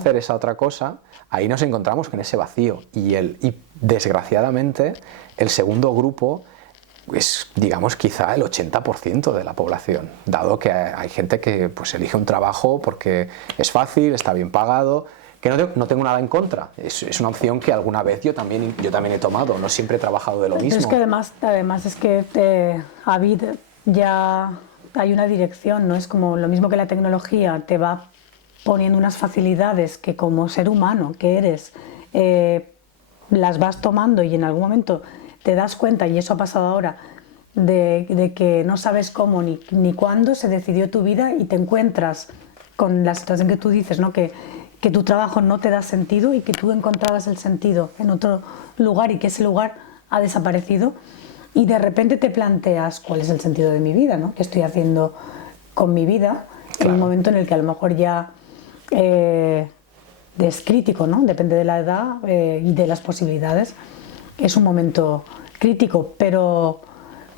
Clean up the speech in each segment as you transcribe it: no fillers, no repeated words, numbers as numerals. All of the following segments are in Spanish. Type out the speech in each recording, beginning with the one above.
hacer esa otra cosa, ahí nos encontramos con ese vacío. Y desgraciadamente, el segundo grupo es, digamos, quizá el 80% de la población, dado que hay gente que pues elige un trabajo porque es fácil, está bien pagado, que no tengo nada en contra, es una opción que alguna vez yo también he tomado, no siempre he trabajado de lo mismo. Es que además es que ya hay una dirección, ¿no? Es como lo mismo que la tecnología te va poniendo unas facilidades que como ser humano que eres, las vas tomando y en algún momento te das cuenta, y eso ha pasado ahora, de que no sabes cómo ni cuándo se decidió tu vida y te encuentras con la situación que tú dices, ¿no? Que tu trabajo no te da sentido y que tú encontrabas el sentido en otro lugar y que ese lugar ha desaparecido y de repente te planteas cuál es el sentido de mi vida, ¿no? ¿Qué estoy haciendo con mi vida? Claro. En un momento en el que a lo mejor ya es crítico, ¿no? Depende de la edad y de las posibilidades. Es un momento crítico, pero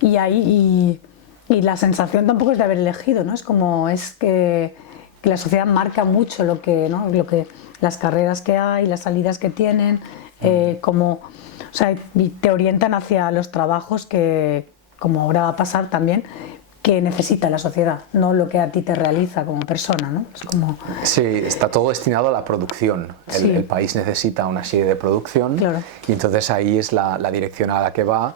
y la sensación tampoco es de haber elegido, ¿no? Es que la sociedad marca mucho lo que las carreras que hay, las salidas que tienen, o sea, te orientan hacia los trabajos que, como ahora va a pasar también, que necesita la sociedad, no lo que a ti te realiza como persona, ¿no? Es como... Sí, está todo destinado a la producción. El país necesita una serie de producción, claro. Y entonces ahí es la dirección a la que va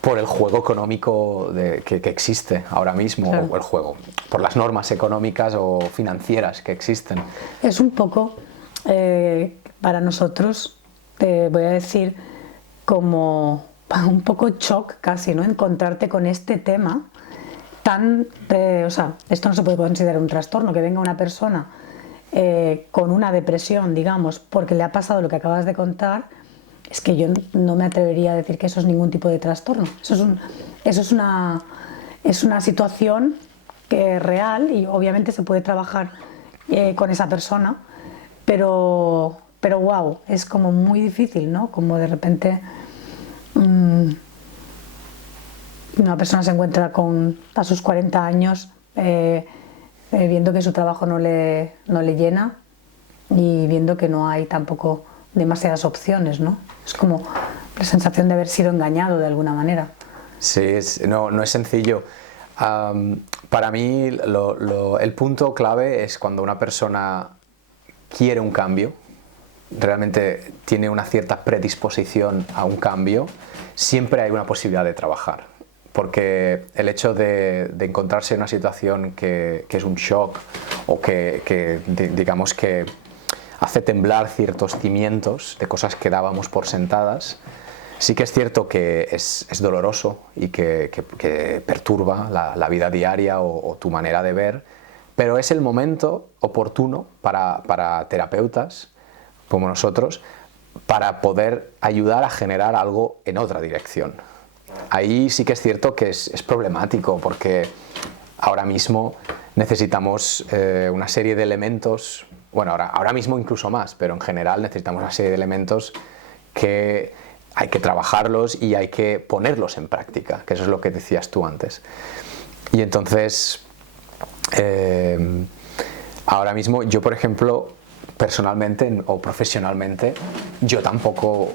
por el juego económico que existe ahora mismo, claro. O el juego, por las normas económicas o financieras que existen. Es un poco, para nosotros, te voy a decir, como un poco shock casi, ¿no? Encontrarte con este tema o sea, esto no se puede considerar un trastorno, que venga una persona con una depresión, digamos, porque le ha pasado lo que acabas de contar. Es que yo no me atrevería a decir que eso es ningún tipo de trastorno. Eso es una situación que es real y obviamente se puede trabajar con esa persona, pero wow, es como muy difícil, ¿no? Como de repente una persona se encuentra a sus 40 años viendo que su trabajo no le llena y viendo que no hay tampoco demasiadas opciones, ¿no? Es como la sensación de haber sido engañado de alguna manera. Sí, no es sencillo. Para mí el punto clave es cuando una persona quiere un cambio, realmente tiene una cierta predisposición a un cambio, siempre hay una posibilidad de trabajar. Porque el hecho de encontrarse en una situación que es un shock o que digamos que hace temblar ciertos cimientos de cosas que dábamos por sentadas, sí que es cierto que es doloroso y que perturba la vida diaria o tu manera de ver, pero es el momento oportuno para terapeutas como nosotros para poder ayudar a generar algo en otra dirección. Ahí sí que es cierto que es problemático porque ahora mismo necesitamos una serie de elementos, bueno, ahora mismo incluso más, pero en general necesitamos una serie de elementos que hay que trabajarlos y hay que ponerlos en práctica, que eso es lo que decías tú antes. Y entonces, ahora mismo yo, por ejemplo, personalmente o profesionalmente, yo tampoco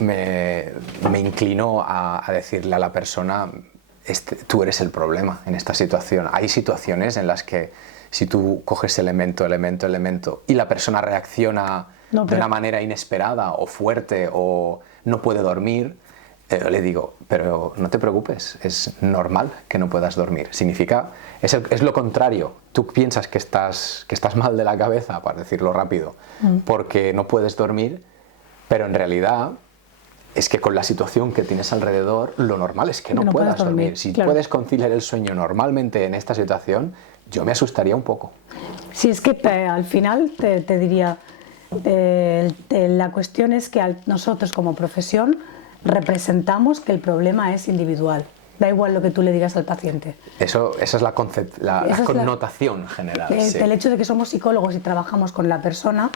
me inclino a decirle a la persona tú eres el problema en esta situación. Hay situaciones en las que si tú coges elemento y la persona reacciona de una manera inesperada o fuerte o no puede dormir, le digo, pero no te preocupes, es normal que no puedas dormir. Significa, es lo contrario. Tú piensas que estás mal de la cabeza, para decirlo rápido, porque no puedes dormir, pero en realidad es que con la situación que tienes alrededor, lo normal es que no puedas dormir. Si claro. Puedes conciliar el sueño normalmente en esta situación, yo me asustaría un poco. Sí, es que al final te diría, la cuestión es que nosotros como profesión representamos que el problema es individual. Da igual lo que tú le digas al paciente. Esa es la connotación general. Sí. El hecho de que somos psicólogos y trabajamos con la persona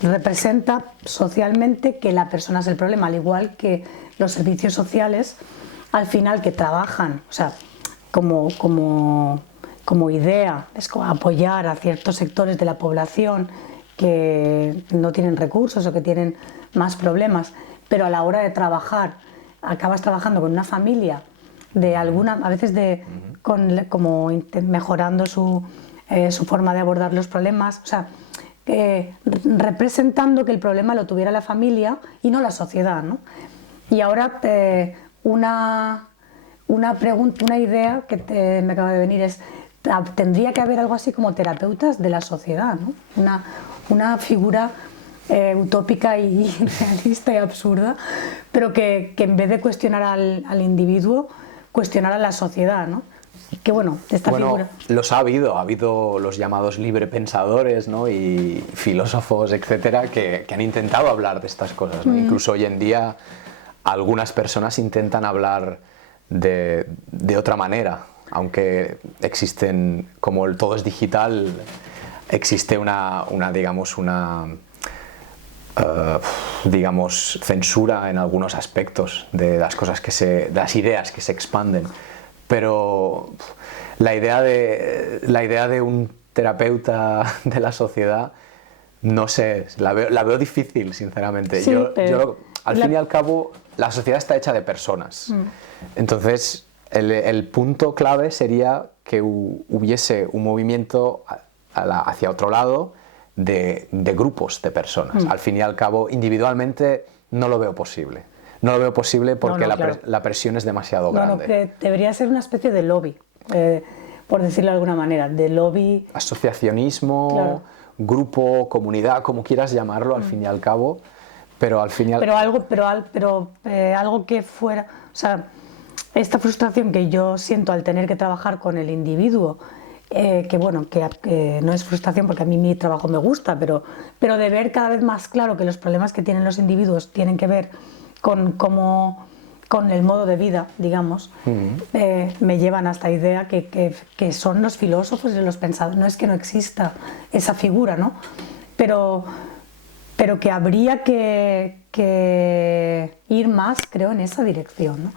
representa socialmente que la persona es el problema, al igual que los servicios sociales al final que trabajan, o sea, como idea es como apoyar a ciertos sectores de la población que no tienen recursos o que tienen más problemas, pero a la hora de trabajar, acabas trabajando con una familia de alguna, a veces como mejorando su forma de abordar los problemas, o sea, representando que el problema lo tuviera la familia y no la sociedad, ¿no? Y ahora una pregunta, una idea que me acaba de venir es, tendría que haber algo así como terapeutas de la sociedad, ¿no? Una figura utópica y realista y absurda, pero que en vez de cuestionar al individuo, cuestionar a la sociedad, ¿no? Que bueno, esta figura... Los ha habido los llamados librepensadores, ¿no? Y filósofos, etcétera, que han intentado hablar de estas cosas, ¿no? Incluso hoy en día algunas personas intentan hablar de otra manera, aunque existen, como todo es digital, existe digamos, censura en algunos aspectos de las cosas de las ideas que se expanden. Pero la idea de un terapeuta de la sociedad, no sé, la veo difícil, sinceramente. Sí, al fin y al cabo, la sociedad está hecha de personas. Entonces, el punto clave sería que hubiese un movimiento hacia otro lado de grupos de personas. Al fin y al cabo, individualmente no lo veo posible. No lo veo posible porque claro. la presión es demasiado grande. Que debería ser una especie de lobby, por decirlo de alguna manera, de lobby... Asociacionismo, claro. Grupo, comunidad, como quieras llamarlo, al fin y al cabo, pero al fin y al... Pero algo que fuera... O sea, esta frustración que yo siento al tener que trabajar con el individuo, que bueno, que no es frustración porque a mí mi trabajo me gusta, pero de ver cada vez más claro que los problemas que tienen los individuos tienen que ver con el modo de vida, digamos, me llevan a esta idea que son los filósofos y los pensadores. No es que no exista esa figura, ¿no? Pero que habría que ir más, creo, en esa dirección, ¿no?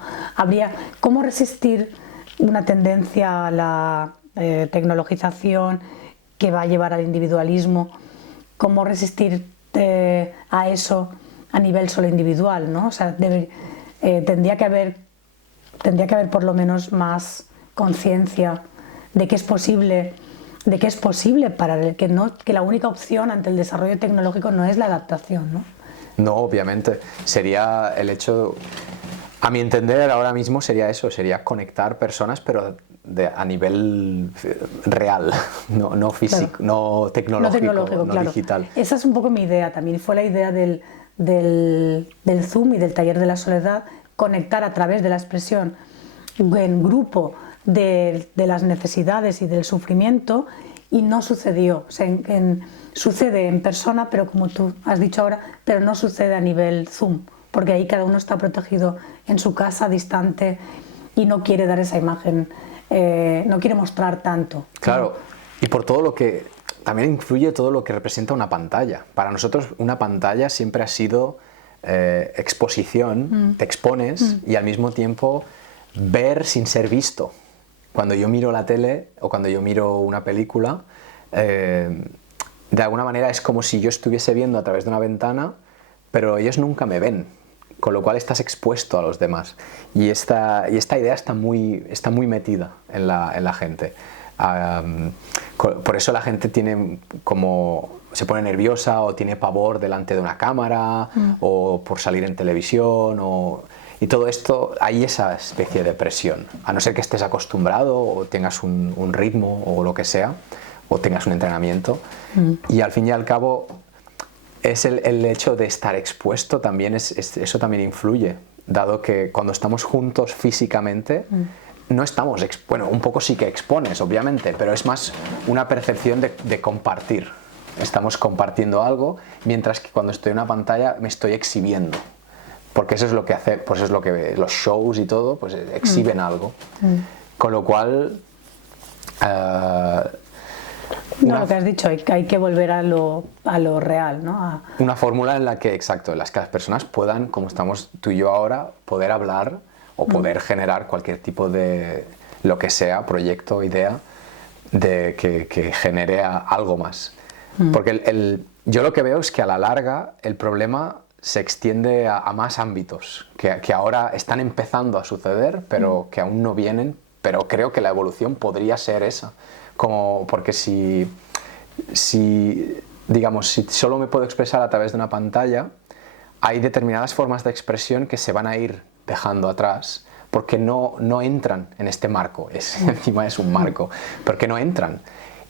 ¿Cómo resistir una tendencia a la tecnologización que va a llevar al individualismo? ¿Cómo resistir a eso a nivel solo individual, ¿no? O sea, tendría que haber por lo menos más conciencia de que es posible que la única opción ante el desarrollo tecnológico no es la adaptación, ¿no? No, obviamente. Sería el hecho, a mi entender ahora mismo sería eso, sería conectar personas, pero a nivel real, no físico, Claro. no tecnológico, claro. digital. Esa es un poco mi idea también, fue la idea del Zoom y del Taller de la Soledad, conectar a través de la expresión en grupo de las necesidades y del sufrimiento, y no sucedió. O sea, sucede en persona, pero como tú has dicho ahora, pero no sucede a nivel Zoom, porque ahí cada uno está protegido en su casa, distante, y no quiere dar esa imagen, no quiere mostrar tanto. Claro, y por todo lo que también influye todo lo que representa una pantalla. Para nosotros una pantalla siempre ha sido exposición, te expones y al mismo tiempo ver sin ser visto. Cuando yo miro la tele o cuando yo miro una película, de alguna manera es como si yo estuviese viendo a través de una ventana, pero ellos nunca me ven, con lo cual estás expuesto a los demás. Y esta idea está muy metida en la gente. Por eso la gente se pone nerviosa o tiene pavor delante de una cámara o por salir en televisión y todo esto, hay esa especie de presión, a no ser que estés acostumbrado o tengas un ritmo o lo que sea, o tengas un entrenamiento, y al fin y al cabo es el hecho de estar expuesto también, eso también influye, dado que cuando estamos juntos físicamente no estamos, bueno, un poco sí que expones, obviamente, pero es más una percepción de compartir. Estamos compartiendo algo, mientras que cuando estoy en una pantalla me estoy exhibiendo. Porque eso es lo que hace, pues es lo que los shows y todo, pues exhiben algo. Con lo cual... lo que has dicho, hay que volver a lo real, ¿no? Una fórmula en la que, exacto, en las que las personas puedan, como estamos tú y yo ahora, poder hablar o poder generar cualquier tipo de, lo que sea, proyecto, idea, que genere algo más. Porque yo lo que veo es que a la larga el problema se extiende a más ámbitos, que ahora están empezando a suceder, pero que aún no vienen, pero creo que la evolución podría ser esa. Como, porque digamos, si solo me puedo expresar a través de una pantalla, hay determinadas formas de expresión que se van a ir dejando atrás porque no entran en este marco, encima es un marco, porque no entran.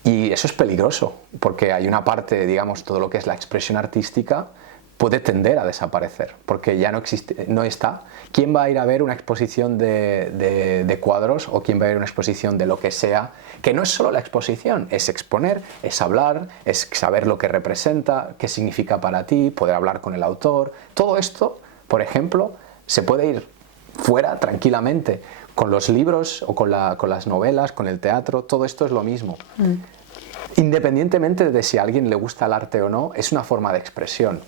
Y eso es peligroso, porque hay una parte, digamos, todo lo que es la expresión artística puede tender a desaparecer, porque ya no existe, no está. ¿Quién va a ir a ver una exposición de cuadros o quién va a ir a una exposición de lo que sea? Que no es solo la exposición, es exponer, es hablar, es saber lo que representa, qué significa para ti, poder hablar con el autor. Todo esto, por ejemplo, se puede ir fuera tranquilamente. Con los libros o con las novelas, con el teatro, todo esto es lo mismo. Independientemente de si a alguien le gusta el arte o no, es una forma de expresión.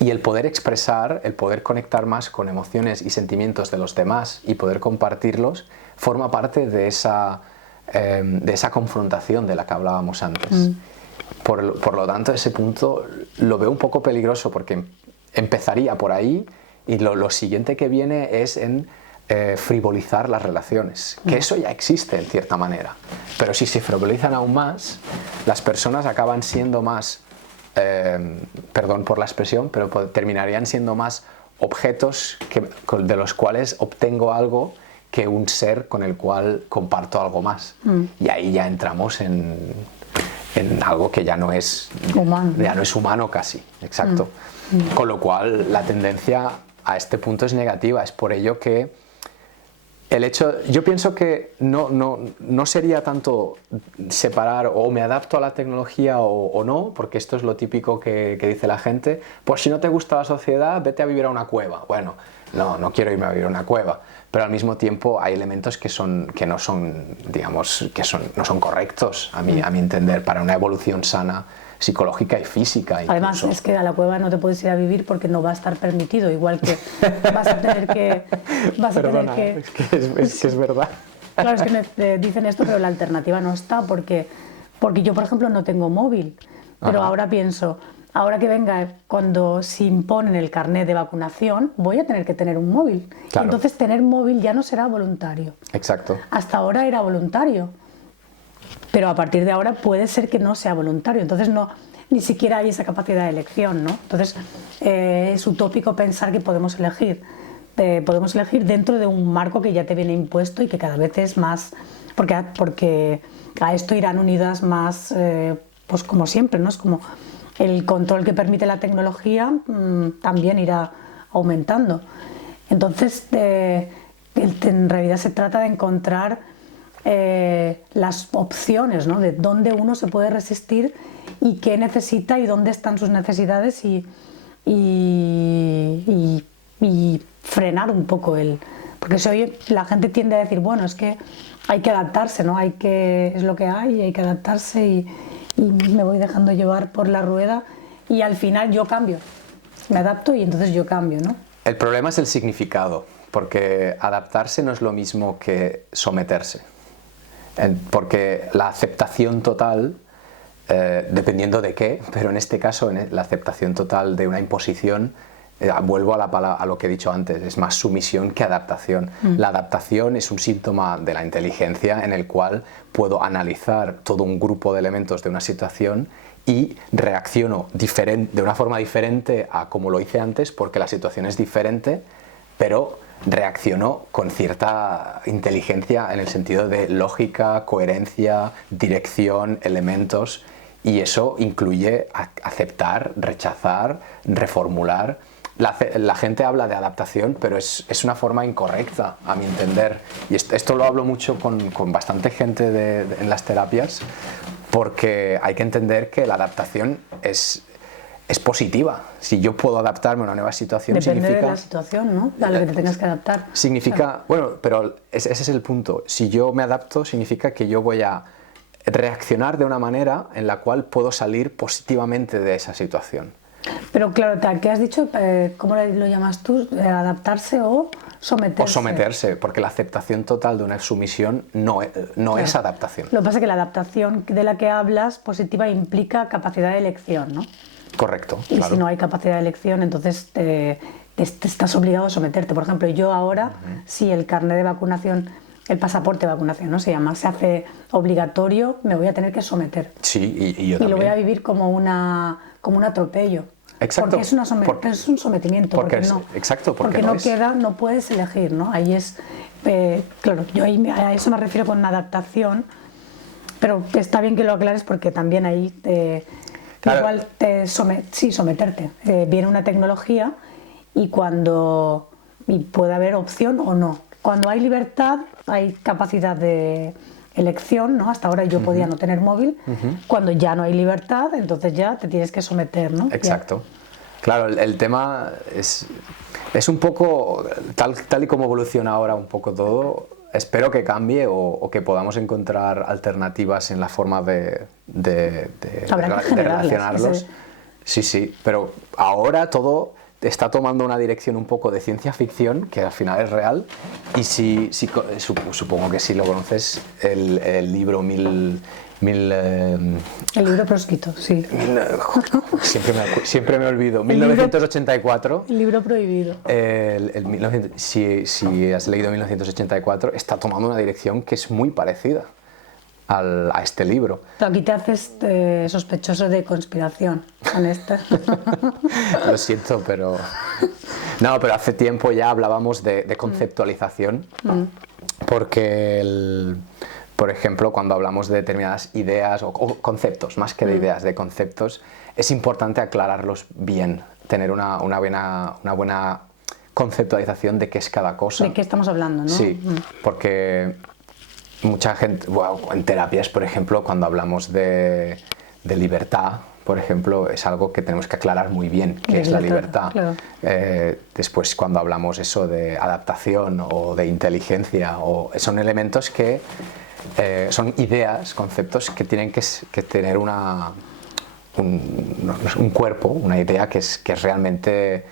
Y el poder expresar, el poder conectar más con emociones y sentimientos de los demás y poder compartirlos, forma parte de esa confrontación de la que hablábamos antes. Por lo tanto, ese punto lo veo un poco peligroso porque empezaría por ahí y lo siguiente que viene es en frivolizar las relaciones, que eso ya existe en cierta manera, pero si se frivolizan aún más, las personas acaban siendo más, perdón por la expresión, pero terminarían siendo más objetos de los cuales obtengo algo que un ser con el cual comparto algo más. Y ahí ya entramos en algo que ya no es humano casi, exacto. Con lo cual la tendencia a este punto es negativa, es por ello que yo pienso que no sería tanto separar o me adapto a la tecnología o no, porque esto es lo típico que dice la gente, pues si no te gusta la sociedad, vete a vivir a una cueva. Bueno, no quiero irme a vivir a una cueva, pero al mismo tiempo hay elementos que no son correctos a mi entender para una evolución sana psicológica y física. Además, es que a la cueva no te puedes ir a vivir porque no va a estar permitido, igual que vas a tener que... Es que es verdad. Claro, es que dicen esto, pero la alternativa no está, porque yo, por ejemplo, no tengo móvil, pero ahora pienso, ahora que venga, cuando se imponen el carnet de vacunación, voy a tener que tener un móvil. Claro. Entonces, tener móvil ya no será voluntario. Exacto. Hasta ahora era voluntario. Pero a partir de ahora puede ser que no sea voluntario, entonces ni siquiera hay esa capacidad de elección, ¿no? Entonces es utópico pensar que podemos elegir dentro de un marco que ya te viene impuesto y que cada vez es más, porque a esto irán unidas más, pues como siempre, ¿no? Es como el control que permite la tecnología también irá aumentando. Entonces en realidad se trata de encontrar las opciones, ¿no? De dónde uno se puede resistir y qué necesita y dónde están sus necesidades y frenar un poco porque la gente tiende a decir, bueno, es que hay que adaptarse, ¿no? Es lo que hay que adaptarse y me voy dejando llevar por la rueda y al final yo cambio, me adapto y entonces yo cambio, ¿no? El problema es el significado, porque adaptarse no es lo mismo que someterse. Porque la aceptación total, dependiendo de qué, pero en este caso la aceptación total de una imposición, vuelvo a lo que he dicho antes, es más sumisión que adaptación. La adaptación es un síntoma de la inteligencia en el cual puedo analizar todo un grupo de elementos de una situación y reacciono de una forma diferente a como lo hice antes porque la situación es diferente, pero reaccionó con cierta inteligencia en el sentido de lógica, coherencia, dirección, elementos, y eso incluye aceptar, rechazar, reformular. La gente habla de adaptación, pero es una forma incorrecta, a mi entender, y esto lo hablo mucho con bastante gente en las terapias, porque hay que entender que la adaptación es positiva. Si yo puedo adaptarme a una nueva situación, depende significa... de la situación, ¿no? A la que te tengas que adaptar. Significa... Claro. Bueno, pero ese es el punto. Si yo me adapto, significa que yo voy a reaccionar de una manera en la cual puedo salir positivamente de esa situación. Pero claro, ¿qué has dicho? ¿Cómo lo llamas tú? ¿Adaptarse o someterse? O someterse, porque la aceptación total de una sumisión no es adaptación. Lo que pasa es que la adaptación de la que hablas positiva implica capacidad de elección, ¿no? Correcto, Y claro. si no hay capacidad de elección, entonces te estás obligado a someterte. Por ejemplo, yo ahora, si el carnet de vacunación, el pasaporte de vacunación, ¿no? Se llama, se hace obligatorio, me voy a tener que someter. Sí, y yo Y también. lo voy a vivir como un atropello. Exacto. Porque es un sometimiento. Exacto, porque no no es. queda, no puedes elegir, ¿no? Ahí es, claro, yo ahí a eso me refiero con adaptación, pero está bien que lo aclares porque también ahí Claro. igual someterte. Viene una tecnología y puede haber opción o no. Cuando hay libertad, hay capacidad de elección, ¿no? Hasta ahora yo podía no tener móvil. Cuando ya no hay libertad, entonces ya te tienes que someter, ¿no? Exacto. Claro, el tema es un poco, tal y como evoluciona ahora un poco todo, espero que cambie o que podamos encontrar alternativas en la forma de Habrá que generarlas, relacionarlos. Sí, pero ahora todo está tomando una dirección un poco de ciencia ficción, que al final es real, y supongo que si lo conoces, el libro El libro proscrito, sí. Siempre me olvido. 1984. El libro prohibido. Si has leído 1984, está tomando una dirección que es muy parecida a este libro. Pero aquí te haces sospechoso de conspiración con esta. Lo siento, pero... No, pero hace tiempo ya hablábamos de conceptualización, porque, por ejemplo, cuando hablamos de determinadas ideas o conceptos, más que de ideas, de conceptos, es importante aclararlos bien, tener una buena conceptualización de qué es cada cosa. ¿De qué estamos hablando, no? Sí, porque mucha gente, en terapias, por ejemplo, cuando hablamos de libertad, por ejemplo, es algo que tenemos que aclarar muy bien, qué es la libertad. Claro. Después, cuando hablamos eso de adaptación o de inteligencia, son elementos que son ideas, conceptos que tienen que tener un cuerpo, una idea que es realmente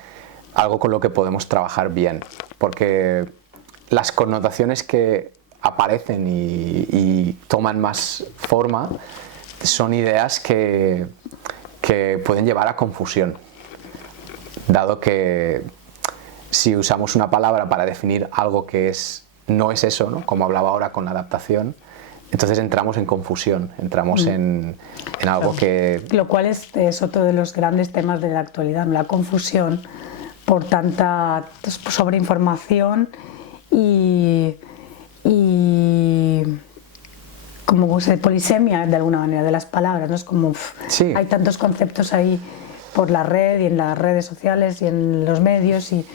algo con lo que podemos trabajar bien, porque las connotaciones que aparecen y toman más forma son ideas que pueden llevar a confusión, dado que si usamos una palabra para definir algo que no es eso, ¿no? Como hablaba ahora con la adaptación, entonces entramos en confusión, entramos en algo que... Lo cual es otro de los grandes temas de la actualidad, ¿no? La confusión por tanta sobreinformación y como polisemia de alguna manera de las palabras, ¿no? Es como Sí. hay tantos conceptos ahí por la red y en las redes sociales y en los medios y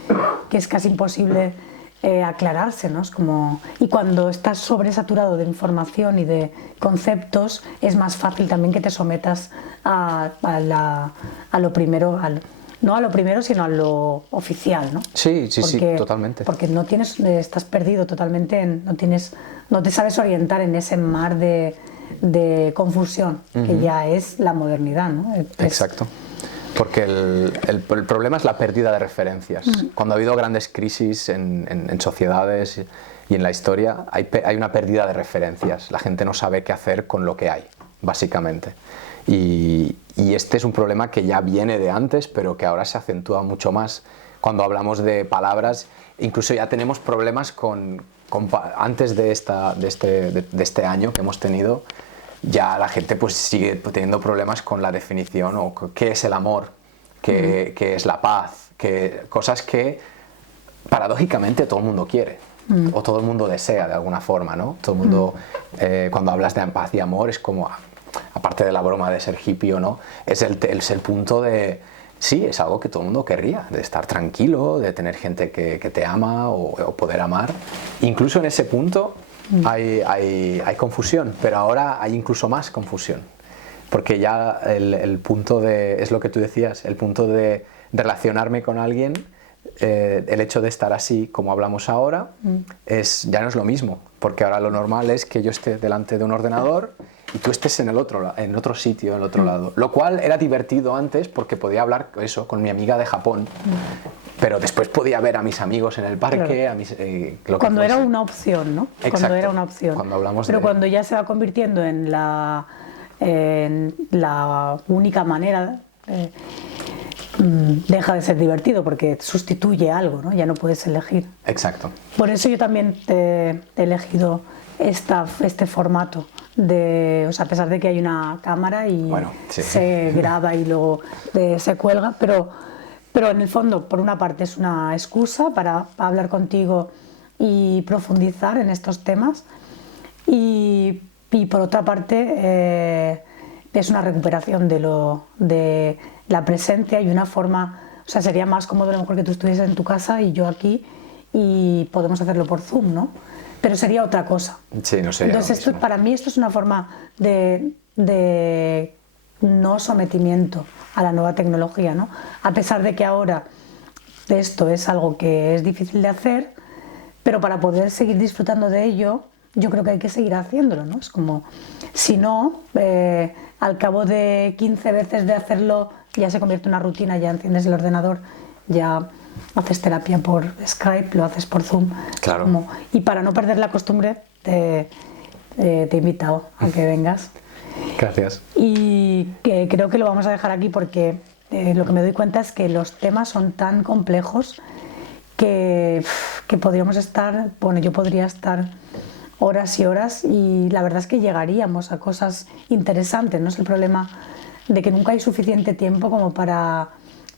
que es casi imposible aclararse, ¿no? Es como, y cuando estás sobresaturado de información y de conceptos es más fácil también que te sometas a lo primero, no a lo primero sino a lo oficial, ¿no? Sí, totalmente. Porque estás perdido totalmente, no te sabes orientar en ese mar de confusión que ya es la modernidad, ¿no? Exacto. Porque el problema es la pérdida de referencias. Cuando ha habido grandes crisis en sociedades y en la historia, hay una pérdida de referencias. La gente no sabe qué hacer con lo que hay, básicamente. Y este es un problema que ya viene de antes, pero que ahora se acentúa mucho más. Cuando hablamos de palabras, incluso ya tenemos problemas antes de este año que hemos tenido, ya la gente pues sigue teniendo problemas con la definición o qué es el amor, qué es la paz, cosas que paradójicamente todo el mundo quiere o todo el mundo desea de alguna forma, ¿no? Todo el mundo, cuando hablas de paz y amor, es como, aparte de la broma de ser hippie o no, es el punto de, sí, es algo que todo el mundo querría, de estar tranquilo, de tener gente que te ama o poder amar. Incluso en ese punto hay confusión, pero ahora hay incluso más confusión, porque ya el punto es lo que tú decías, el punto de relacionarme con alguien, el hecho de estar así como hablamos ahora, ya no es lo mismo, porque ahora lo normal es que yo esté delante de un ordenador y tú estés en otro sitio, en el otro lado, lo cual era divertido antes porque podía hablar con mi amiga de Japón. Pero después podía ver a mis amigos en el parque, claro. Cuando era una opción, ¿no? Exacto. Cuando era una opción. Pero cuando ya se va convirtiendo en la única manera deja de ser divertido porque sustituye algo, ¿no? Ya no puedes elegir. Exacto. Por eso yo también he elegido este formato o sea, a pesar de que hay una cámara y bueno, sí, se graba y luego se cuelga, pero en el fondo, por una parte, es una excusa para hablar contigo y profundizar en estos temas, y por otra parte es una recuperación de la presencia y una forma, o sea, sería más cómodo a lo mejor que tú estuvieses en tu casa y yo aquí y podemos hacerlo por Zoom, ¿no? Pero sería otra cosa. Sí, no sería Entonces, lo mismo. para mí esto es una forma de no sometimiento a la nueva tecnología, ¿no? A pesar de que ahora esto es algo que es difícil de hacer, pero para poder seguir disfrutando de ello, yo creo que hay que seguir haciéndolo, ¿no? Es como, si no, al cabo de 15 veces de hacerlo, ya se convierte en una rutina, ya enciendes el ordenador, ya haces terapia por Skype, lo haces por Zoom. Claro. Y para no perder la costumbre, te he invitado a que vengas. Gracias. Y que creo que lo vamos a dejar aquí porque lo que me doy cuenta es que los temas son tan complejos que podríamos estar, bueno, yo podría estar horas y horas, y la verdad es que llegaríamos a cosas interesantes, ¿no? Es el problema de que nunca hay suficiente tiempo como para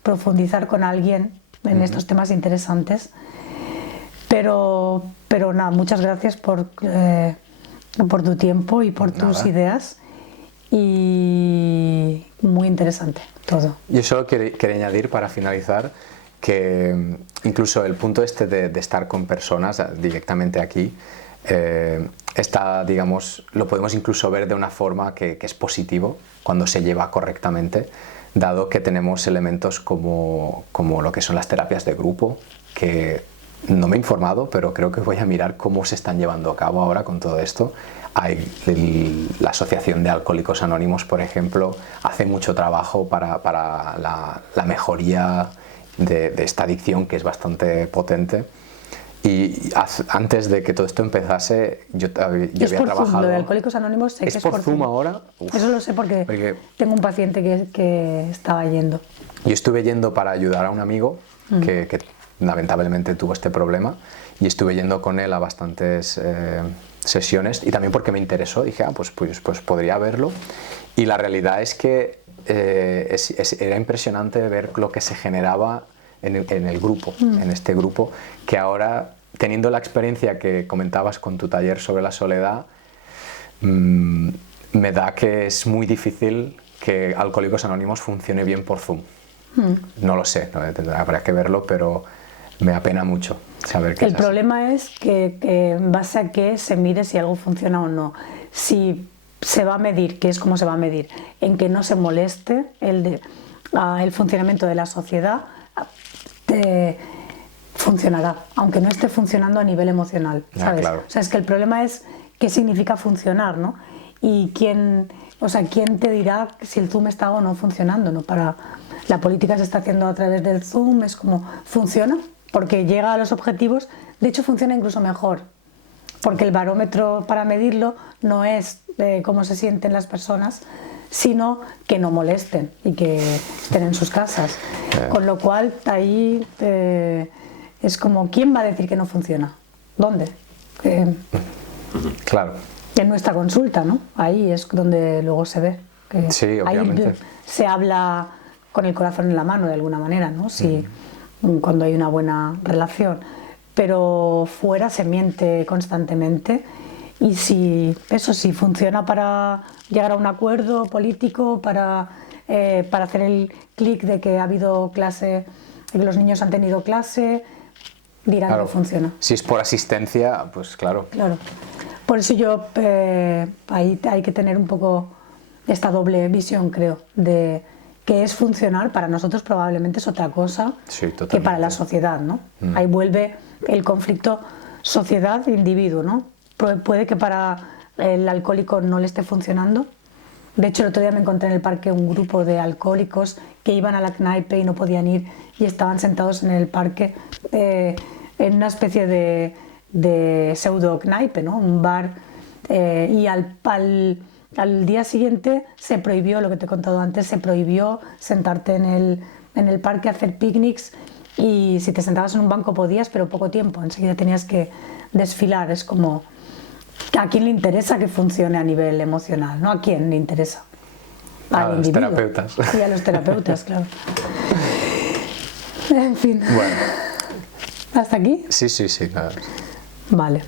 profundizar con alguien en estos temas interesantes. Pero nada, muchas gracias por tu tiempo y por tus ideas, y muy interesante todo. Yo solo quería añadir para finalizar que incluso el punto este de estar con personas directamente aquí está, digamos, lo podemos incluso ver de una forma que es positivo cuando se lleva correctamente, dado que tenemos elementos como lo que son las terapias de grupo, que no me he informado, pero creo que voy a mirar cómo se están llevando a cabo ahora con todo esto. La Asociación de Alcohólicos Anónimos, por ejemplo, hace mucho trabajo para la mejoría de esta adicción, que es bastante potente. Y antes de que todo esto empezase, yo había trabajado... Zoom, lo de Alcohólicos Anónimos sé que es por Zoom ahora. Eso lo sé porque tengo un paciente que estaba yendo. Yo estuve yendo para ayudar a un amigo que lamentablemente tuvo este problema, y estuve yendo con él a bastantes sesiones, y también porque me interesó, dije, pues podría verlo, y la realidad es que era impresionante ver lo que se generaba en el grupo, en este grupo, que ahora, teniendo la experiencia que comentabas con tu taller sobre la soledad, me da que es muy difícil que Alcohólicos Anónimos funcione bien por Zoom. No lo sé, habrá que verlo, pero me apena mucho saber que el problema es que en base a qué se mire si algo funciona o no. Si se va a medir, que es como se va a medir, en que no se moleste el funcionamiento de la sociedad, funcionará, aunque no esté funcionando a nivel emocional, ¿sabes? Claro. O sea, es que el problema es qué significa funcionar, ¿no? Y quién te dirá si el Zoom está o no funcionando, ¿no? La política se está haciendo a través del Zoom, es como, ¿funciona? Porque llega a los objetivos, de hecho funciona incluso mejor, porque el barómetro para medirlo no es cómo se sienten las personas, sino que no molesten y que estén en sus casas. Con lo cual ahí es como, ¿quién va a decir que no funciona? ¿Dónde? Claro. En nuestra consulta, ¿no? Ahí es donde luego se ve. Sí, obviamente. Ahí se habla con el corazón en la mano de alguna manera, ¿no? Cuando hay una buena relación. Pero fuera se miente constantemente. Y si funciona para llegar a un acuerdo político, para hacer el clic de que ha habido clase, de que los niños han tenido clase, dirán que funciona. Si es por asistencia, pues claro. Claro. Por eso yo, ahí hay que tener un poco esta doble visión, creo, de que es funcionar, para nosotros probablemente es otra cosa que para la sociedad, ¿no? Ahí vuelve el conflicto sociedad-individuo, ¿no? Puede que para el alcohólico no le esté funcionando. De hecho, el otro día me encontré en el parque un grupo de alcohólicos que iban a la Kneipe y no podían ir, y estaban sentados en el parque en una especie de pseudo Kneipe, ¿no? Un bar, y al al día siguiente se prohibió, lo que te he contado antes, se prohibió sentarte en el parque a hacer picnics, y si te sentabas en un banco podías, pero poco tiempo, enseguida tenías que desfilar. Es como, ¿a quién le interesa que funcione a nivel emocional? ¿No? ¿A quién le interesa? A los terapeutas. Sí, a los terapeutas, claro. En fin. Bueno. ¿Hasta aquí? Sí, claro. Vale.